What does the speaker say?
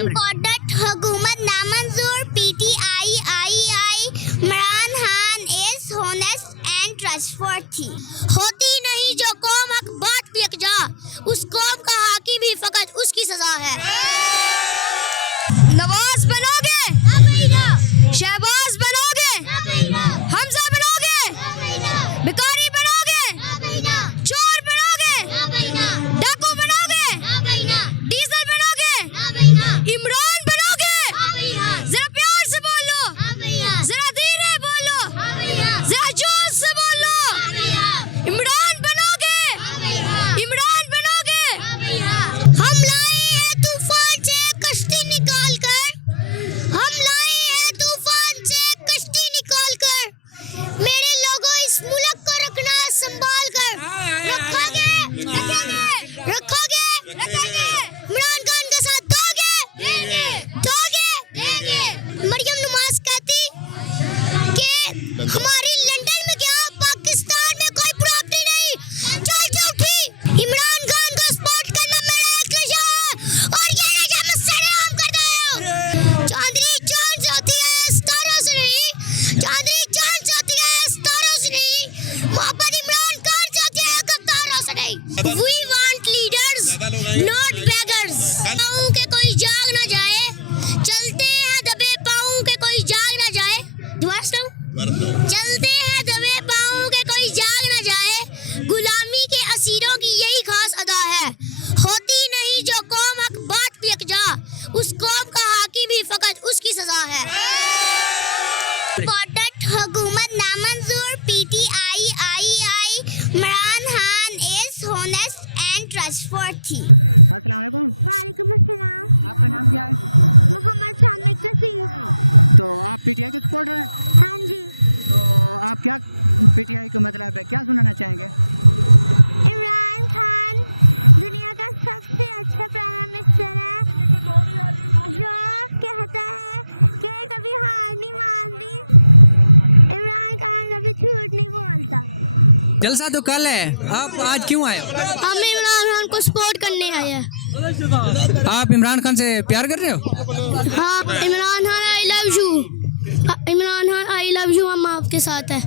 Important हुकूमत नामंजूर PTI Imran Khan is honest and trustworthy. होती नहीं जो कौम हक बात पे यकजा, उस कौम का हाकी भी फकत उसकी सजा है। नवाज बनोगे, शहबाज बनोगे, हमजा बनोगे, भिखारी बनोगे, चोर बनोगे, डाकू बनोगे, डीजल बनोगे, इमरान बनोगे। जरा प्यार से बोलो, जरा धीरे बोलो, जरा जोर से बोलो। इमरान बनोगे, इमरान बनोगे। हम लाए हैं तूफान से कश्ती निकाल कर, हम लाए हैं तूफान से कश्ती निकाल कर। मेरे लोगों इस मुल्क को रखना संभाल कर। रखोगे, रखेंगे, रखोगे, रखेंगे। इमरान खान का साथ दोगे, देंगे, दोगे, देंगे। मरियम नमाज कहती कि हमारी लंदन में क्या पाकिस्तान में कोई प्रॉपर्टी नहीं। चल जो उठी, इमरान खान को सपोर्ट करना मेरा एक नशा है और ये नशा मैं सरेआम करता हूँ। चांदनी चांद से होती है सितारों से नहीं, चांदनी चांद से होती है सितारों से नहीं। मोहब्बत इमरान खान से होती है गद्दारों से नहीं। We want leaders, not beggars। पाऊँ के कोई जाग ना जाए, चलते हैं दबे पाऊँ के कोई जाग ना जाए। दुआ सुनाऊं? चलते हैं दबे पाऊँ के कोई जाग ना जाए। गुलामी के असीरों की यही खास अदा है। होती नहीं जो कौम हक बात पे यकजा, उस कौम का हाकी भी फकत उसकी सजा है। इम्पोर्टेंट हुकूमत नामंजूर PTI Imran Khan is honest and trustworthy. जलसा तो कल है, आप आज क्यों आए हो? हम इमरान खान को सपोर्ट करने आए हैं। आप इमरान खान से प्यार कर रहे हो? हाँ, Imran Khan I love you, Imran Khan I love you, हम आपके साथ है।